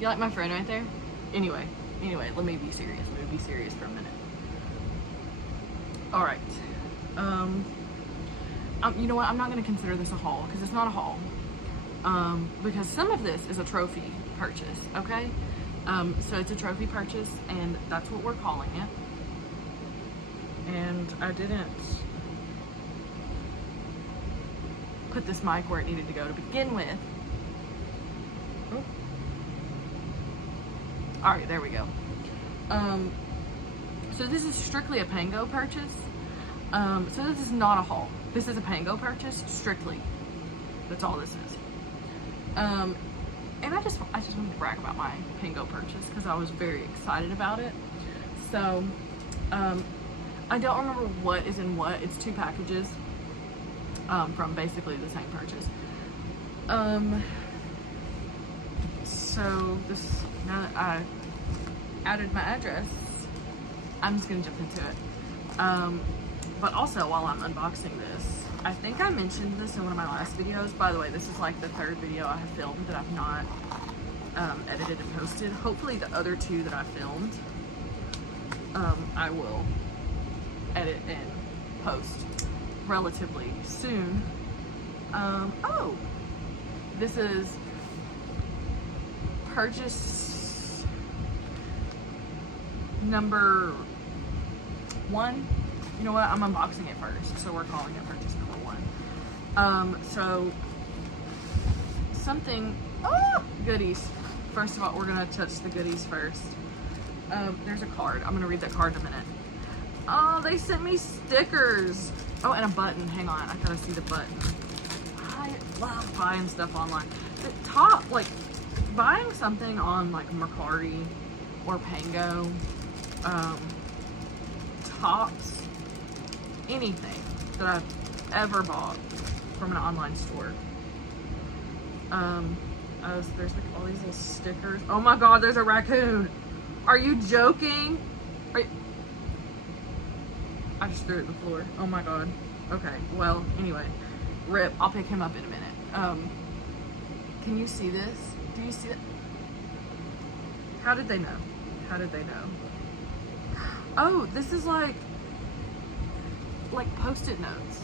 You like my friend right there? Anyway, let me be serious. Let me be serious for a minute. All right. You know what? I'm not going to consider this a haul because it's not a haul. Because some of this is a trophy purchase, okay? So it's a trophy purchase, and that's what we're calling it. And I didn't put this mic where it needed to go to begin with. Oh. All right, there we go. So this is strictly a Pango purchase. So this is not a haul. This is a Pango purchase, strictly. That's all this is. And I just wanted to brag about my Pango purchase because I was very excited about it. So, I don't remember what is in what. It's 2 packages from basically the same purchase. So this, now that I added my address, I'm just gonna jump into it. But also while I'm unboxing this, I think I mentioned this in one of my last videos. By the way, this is like the 3rd video I have filmed that I've not edited and posted. Hopefully the other 2 that I filmed, I will edit and post relatively soon. Oh, this is purchase number 1. You know what? I'm unboxing it first, so we're calling it purchase number 1. So something. Oh, goodies. First of all, we're gonna touch the goodies first. There's a card. I'm gonna read that card in a minute. Oh, they sent me stickers. Oh, and a button. Hang on, I gotta see the button. I love buying stuff online. The top, like, buying something on like Mercari or Pango, tops anything that I've ever bought from an online store. There's like all these little stickers. Oh my god, there's a raccoon. Are you joking? I just threw it to the floor. Oh my god. Okay, well, anyway. Rip, I'll pick him up in a minute. Can you see this? Do you see it? How did they know? How did they know? Oh, this is like Post-it notes.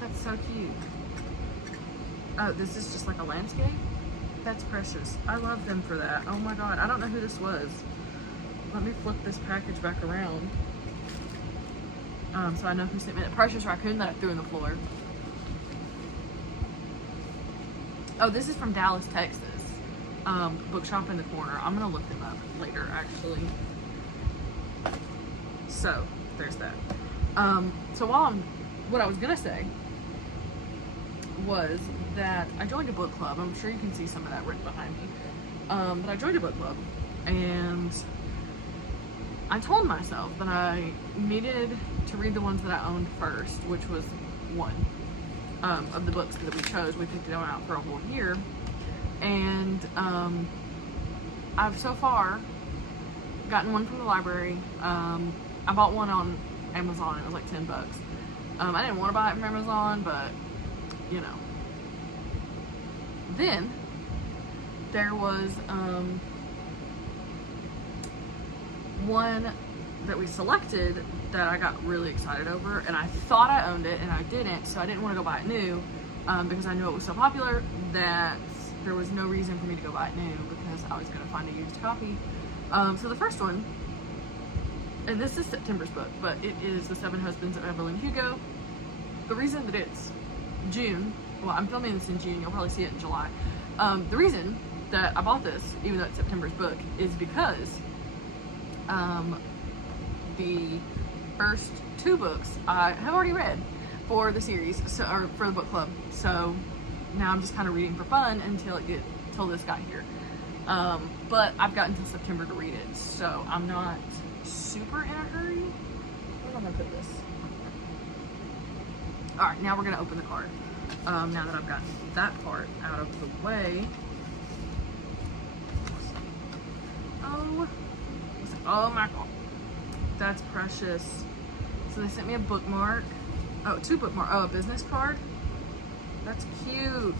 That's so cute. Oh, this is just like a landscape? That's precious. I love them for that. Oh my god, I don't know who this was. Let me flip this package back around. So I know who sent me that precious raccoon that I threw in the floor. Oh, this is from Dallas, Texas. Bookshop in the Corner. I'm gonna look them up later, actually. So, there's that. So what I was gonna say was that I joined a book club. I'm sure you can see some of that written behind me. But I joined a book club, and I told myself that I needed to read the ones that I owned first, which was one of the books that we chose. We picked it out for a whole year, and I've so far gotten one from the library. I bought one on Amazon. It was like $10. I didn't want to buy it from Amazon, but you know. Then there was one that we selected that I got really excited over, and I thought I owned it and I didn't, so I didn't want to go buy it new because I knew it was so popular that there was no reason for me to go buy it new because I was going to find a used copy. So the first one, and this is September's book, but it is The 7 Husbands of Evelyn Hugo. The reason that it's June, well, I'm filming this in June, you'll probably see it in July. The reason that I bought this, even though it's September's book, is because the first 2 books I have already read for the series, or for the book club. So now I'm just kind of reading for fun until this got here. But I've got until September to read it, so I'm not super in a hurry. Where am I gonna put this? All right, now we're gonna open the card. Now that I've gotten that part out of the way. Oh my god, that's precious. So they sent me a bookmark. Oh, 2 bookmarks. Oh, a business card. That's cute.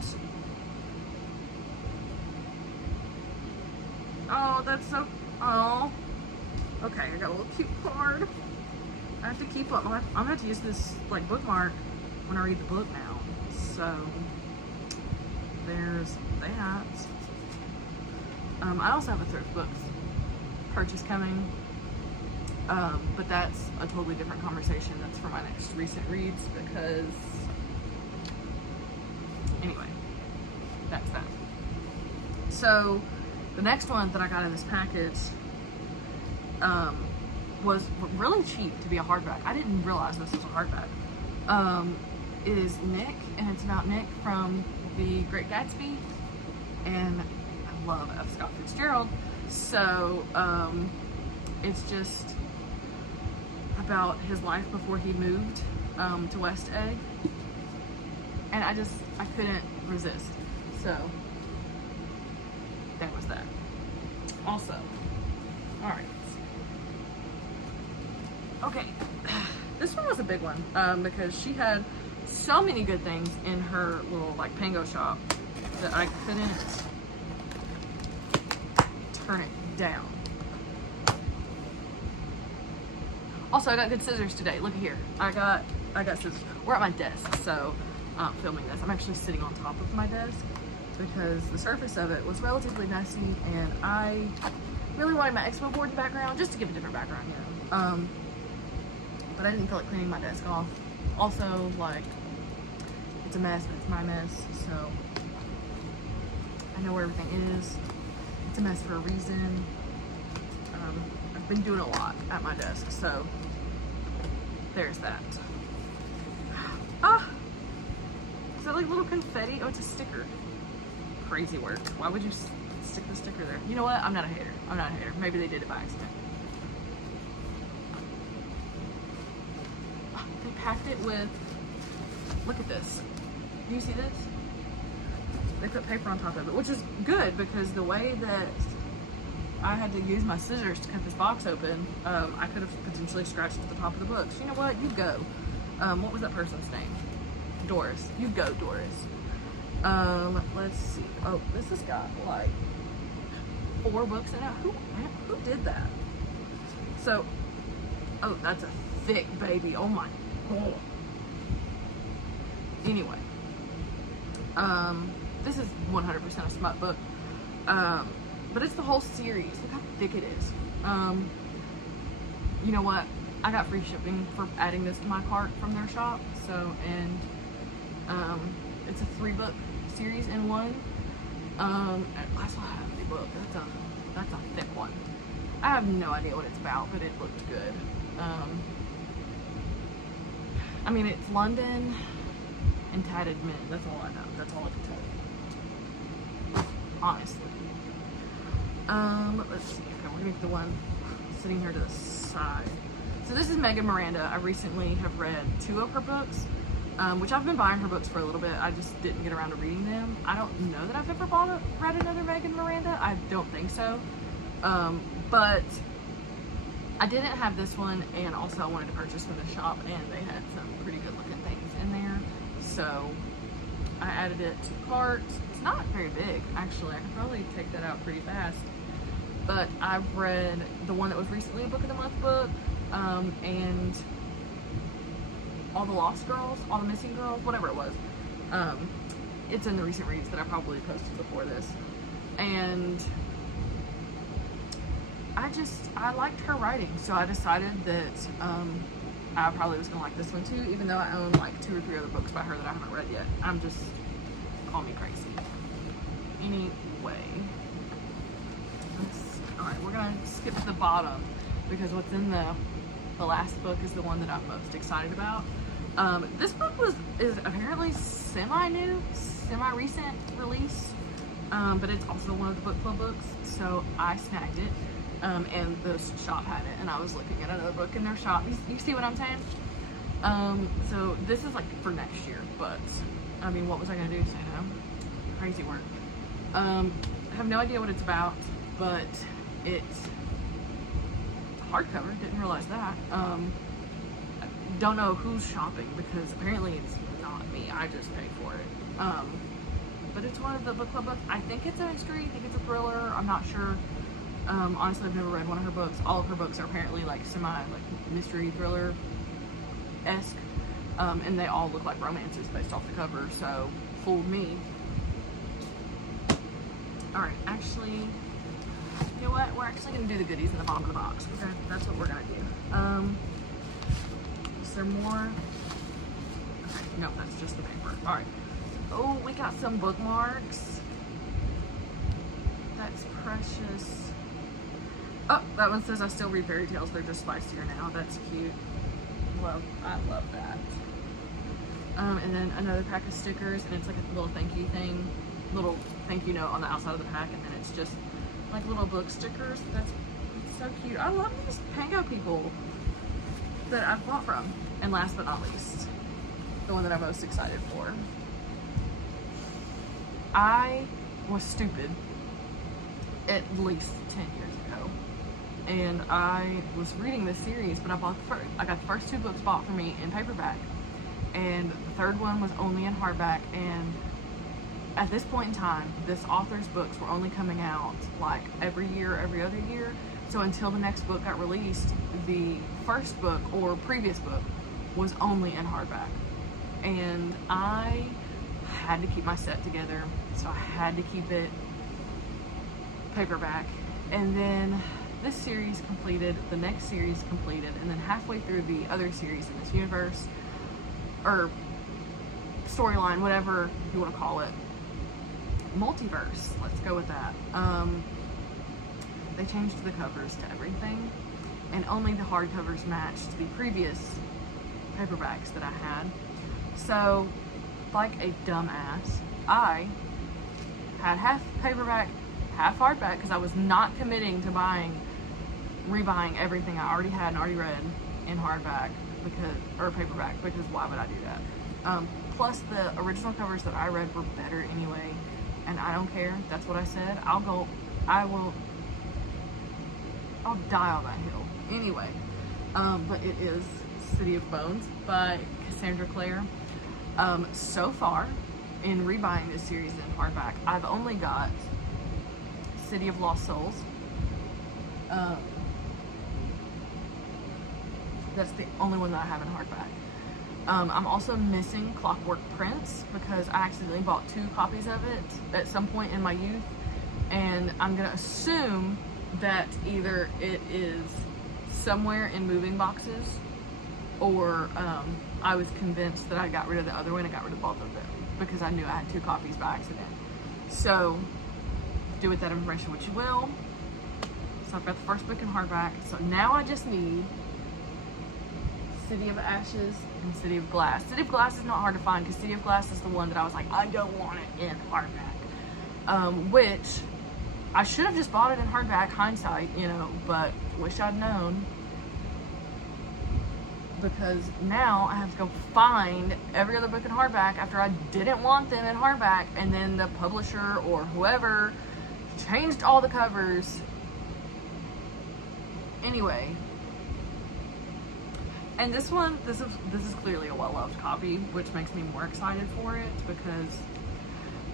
Oh, that's so, oh. Okay, I got a little cute card. I have to keep up. I'm gonna have to use this like bookmark when I read the book now. So there's that. I also have a thrift books purchase coming, but that's a totally different conversation. That's for my next recent reads because, anyway, that's that. So the next one that I got in this package was really cheap to be a hardback. I didn't realize this was a hardback. It is Nick, and it's about Nick from The Great Gatsby, and I love F. Scott Fitzgerald. So it's just about his life before he moved to West Egg, and I couldn't resist. So that was that. Also, all right. Okay, this one was a big one because she had so many good things in her little like Pango shop that I couldn't turn it down. Also, I got good scissors today. Look at here. I got scissors. We're at my desk, so I'm filming this. I'm actually sitting on top of my desk because the surface of it was relatively messy, and I really wanted my expo board in the background just to give a different background, you know. But I didn't feel like cleaning my desk off. Also, like, it's a mess, but it's my mess, so I know where everything is. It's a mess for a reason. I've been doing a lot at my desk, so there's that. Ah! Is that like little confetti? Oh, it's a sticker. Crazy work. Why would you stick the sticker there? You know what? I'm not a hater. I'm not a hater. Maybe they did it by accident. They packed it with, look at this. Do you see this? They put paper on top of it, which is good because the way that I had to use my scissors to cut this box open, I could have potentially scratched at the top of the books. You know what? You go. What was that person's name? Doris. You go, Doris. Let's see. Oh, this has got like 4 books in it. Who did that? So, oh, that's a thick baby. Oh my god. Anyway, this is 100% a smut book, but it's the whole series. Look how thick it is. You know what? I got free shipping for adding this to my cart from their shop. So, and it's a 3-book series in one. That's not a heavy book. That's a thick one. I have no idea what it's about, but it looked good. I mean, it's London and tatted men. That's all I know. That's all I can tell you. Honestly. Let's see. Okay, we're gonna get the one sitting here to the side. So this is Megan Miranda. I recently have read 2 of her books, which I've been buying her books for a little bit. I just didn't get around to reading them. I don't know that I've ever read another Megan Miranda. I don't think so. But I didn't have this one, and also I wanted to purchase from the shop, and they had some pretty good looking things in there. So I added it to the cart. It's not very big, actually. I could probably take that out pretty fast. But I've read the one that was recently a Book of the Month book, and All the Lost Girls, All the Missing Girls, whatever it was. It's in the recent reads that I probably posted before this. And I liked her writing, so I decided that I probably was gonna like this one too, even though I own like 2 or 3 other books by her that I haven't read yet. Call me crazy. Anyway, alright, we're gonna skip to the bottom because what's in the last book is the one that I'm most excited about. This book is apparently semi-new, semi-recent release, but it's also one of the book club books, so I snagged it. And the shop had it, and I was looking at another book in their shop. You see what I'm saying? So this is like for next year, but I mean, what was I gonna do? Say no? Crazy work. I have no idea what it's about, but it's hardcover. Didn't realize that. Don't know who's shopping because apparently it's not me. I just paid for it. But it's one of the book club books. I think it's a mystery. I think it's a thriller. I'm not sure. Honestly, I've never read one of her books. All of her books are apparently like mystery thriller-esque, and they all look like romances based off the cover, so fooled me. Alright, actually, you know what? We're actually going to do the goodies in the bottom of the box. Okay, that's what we're going to do. Is there more? Okay, no, that's just the paper. Alright. Oh, we got some bookmarks. That's precious. Oh, that one says I still read fairy tales. They're just spicier now. That's cute. I love that. And then another pack of stickers, and it's like a little thank you thing, little thank you note on the outside of the pack, and then it's just like little book stickers. That's so cute. I love these Pango people that I've bought from. And last but not least, the one that I'm most excited for. I was stupid at least 10 years ago, and I was reading this series, but I got the first 2 books bought for me in paperback, and the third one was only in hardback. And at this point in time, this author's books were only coming out like every year, every other year. So until the next book got released, the first book or previous book was only in hardback. And I had to keep my set together, so I had to keep it paperback. And then this series completed, the next series completed, and then halfway through the other series in this universe, or storyline, whatever you want to call it, multiverse, let's go with that. They changed the covers to everything, and only the hardcovers matched the previous paperbacks that I had. So, like a dumbass, I had half paperback, half hardback, because I was not committing to rebuying everything I already had and already read in hardback, or paperback, because why would I do that? Plus the original covers that I read were better anyway, and I don't care. That's what I said. I'll die on that hill. Anyway, but it is City of Bones by Cassandra Clare. So far, in rebuying this series in hardback, I've only got City of Lost Souls. That's the only one that I have in hardback. I'm also missing Clockwork Prince because I accidentally bought 2 copies of it at some point in my youth, and I'm gonna assume that either it is somewhere in moving boxes, or I was convinced that I got rid of the other one and got rid of both of them because I knew I had 2 copies by accident. So do with that information what you will. So I've got the first book in hardback, so now I just need City of Ashes and City of Glass. City of Glass is not hard to find because City of Glass is the one that I was like, I don't want it in hardback. Which I should have just bought it in hardback, hindsight, you know, but wish I'd known, because now I have to go find every other book in hardback after I didn't want them in hardback, and then the publisher or whoever changed all the covers. Anyway, and this is clearly a well-loved copy, which makes me more excited for it because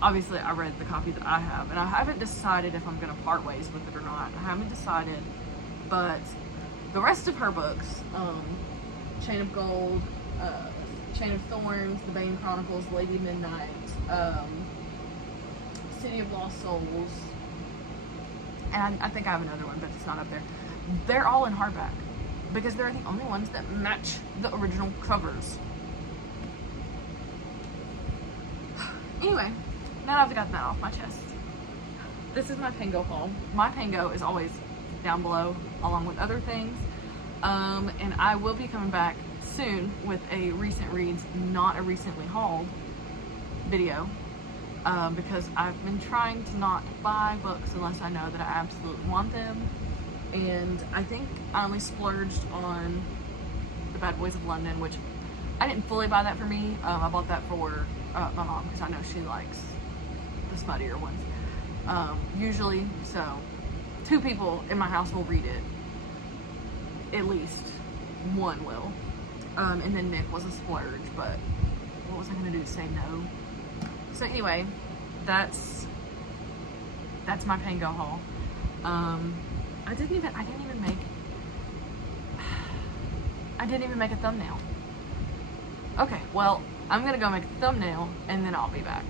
obviously I read the copy that I have, and I haven't decided if I'm going to part ways with it or not. I haven't decided, but the rest of her books, Chain of Gold, Chain of Thorns, The Bane Chronicles, Lady Midnight, City of Lost Souls, and I think I have another one, but it's not up there. They're all in hardback because they're the only ones that match the original covers. Anyway, now that I've gotten that off my chest, this is my Pango haul. My Pango is always down below along with other things, and I will be coming back soon with a recent reads, not a recently hauled video, because I've been trying to not buy books unless I know that I absolutely want them. And I think I only splurged on The Bad Boys of London, which I didn't fully buy that for me. I bought that for my mom because I know she likes the smuttier ones. Usually, so 2 people in my house will read it. At least one will. And then Nick was a splurge, but what was I gonna do to say no? So anyway, that's my Pango haul. I didn't even make a thumbnail. Okay, well, I'm gonna go make a thumbnail and then I'll be back.